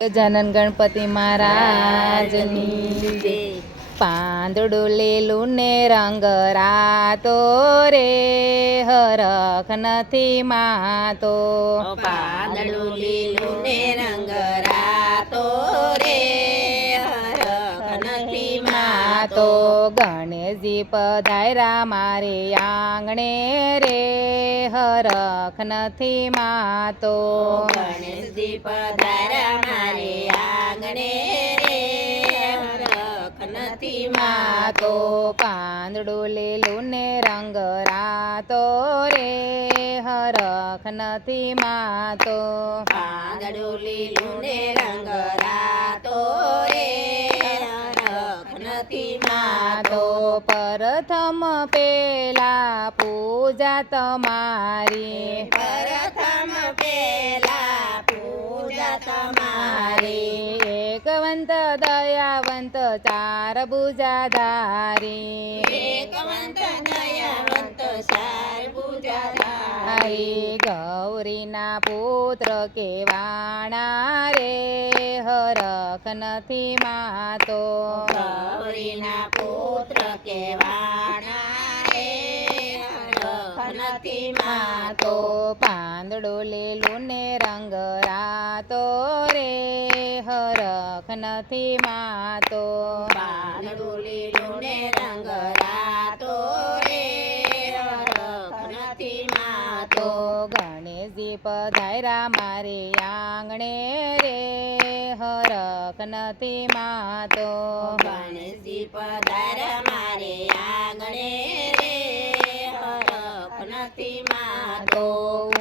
ગજાનન ગણપતિ મહારાજની જય. પાંદડું લીલું ને રંગ રાતો રે હરખ નથી માતો. પાંદડું લીલું ને રંગ રાતો રે હરખ નથી માતો. ગણેશજી પધાર્યા મારે આંગણે રે હરખ નથી માતો. ગણેશજી પધાર્યા મારે આંગણે રે હરખ નથી માતો. પાંદડું લીલું ને રંગ રાતો રે હરખ નથી માતો. પાંદડું લીલું ને રંગ રાતો રે હરખ નથી માતો. પ્રથમ પેલા પૂજા તમારી પ્રથમ પેલા પૂજા તમારી. એકવંત દયાવંત ચાર ભુજાધારી. એકવંત દયાવંત ચાર ભુજાધારી. ગૌરીના પુત્ર કેવાણા રે હરખ નથી માતો. ગૌરીના પુત્ર કેવાણા રે હરખ નથી માતો. પાંદડું લીલું ને રંગ રાતો રે હરખ નથી માતો. પાંદડું લીલું ને રંગ રાતો રે હરખ નથી માતો. ગણેશજી પધાર્યા મારે આંગણે રે હરખ નથી માતો. ગણેશજી પધાર્યા મારે આંગણે રે હરખ નથી માતો.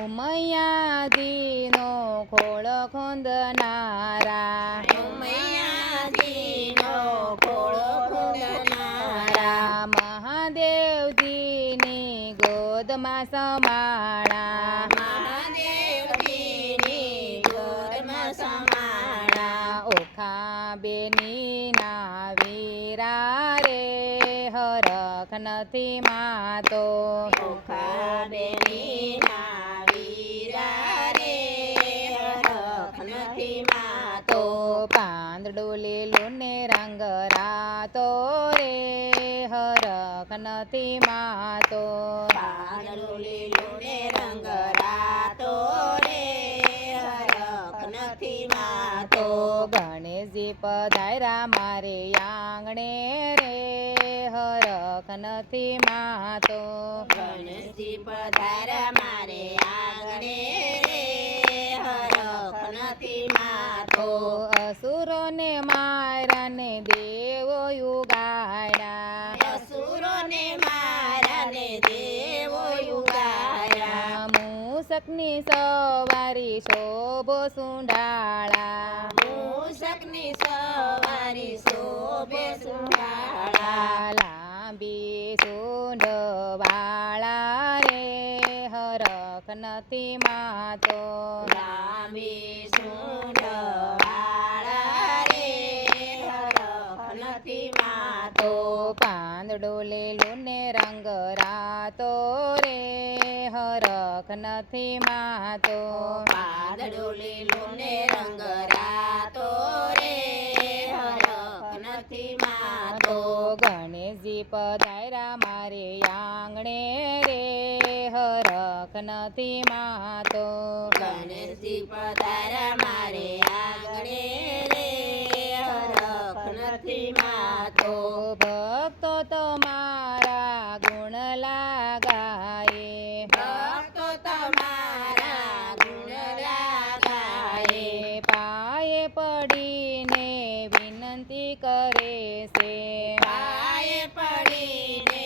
ઉમૈયાજીનો ખોળ ખોંદનારા. ઉમૈયાજીનો ખોળો ખોદનારા. મહાદેવજીની ગોદમાં સમાણા. મહાદેવજીની ગોદમાં સમાણા. ઓખા બેની ના વીરા રે હરખ નથી માતો. ઓખા બેની ના વીરા રે હરખ નથી માતો. પાંદડું લીલું ને રંગ રાતો રે હરખ નથી માતો. પાંદડું લીલું ને રંગ રાતો રે હરખ નથી માતો. ગણેશજી પધાર્યા મારે આંગણે રે હરખ નથી માતો. ગણેશજી પધાર્યા મારે આંગણે રે હરખ નથી માતો. અસુરોને માર્યા ને દેવો યુગાડ્યા. અસુરોને માર્યા ને દેવો યુગાયા. મૂષકની સવારી શોભો સુંઢાળા. મૂષકની સવારી શોભે સુંઢાળા. લાંબી સૂંઢ વાળા રે હરખ નથી માતો. લાંબી સૂંઢ વાળા રે હરખ નથી માતો. પાંદડું લીલું ને રંગ રાતો રે હરખ નથી માતો. પાંદડું લીલું ને રંગ રાતો રે હરખ નથી માતો. ગણેશજી પધાર્યા મારે આંગણે રે હરખ નથી માતો. ગણેશજી પધાર્યા મારે આંગણે રે હરખ નથી માતો. ભક્તો તમારા ગુણ લાગાએ. ભક્તો તમારા ગુણ લાગાએ. પાયે પડીને વિનંતી કરે છે. પાયે પડીને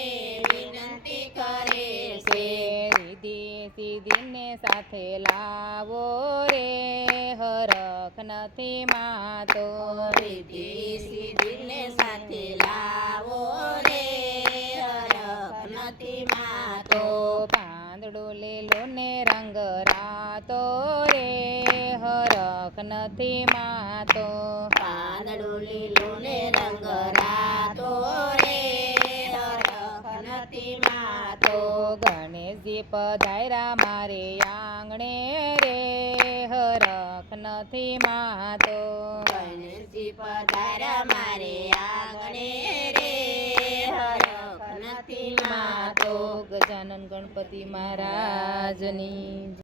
વિનંતી કરે છે. રીધિ સિદ્ધિને સાથે લાવો રે હરખ નથી માતો. રીધિ સિદ્ધિને સાથે લાવો રે હરખ નથી માતો. પાંદડું લીલું ને રંગ રાતો રે હરખ નથી માતો. પાંદડું લીલું ને રંગ રાતો રે હરખ નથી માતો. ગણેશજી પધાર્યા મારે આંગણે રે હરખ નથી માતો. પધાર્યા મારે આંગણે રે હરખ નથી માતો ગજાનન ગણપતિ મહારાજની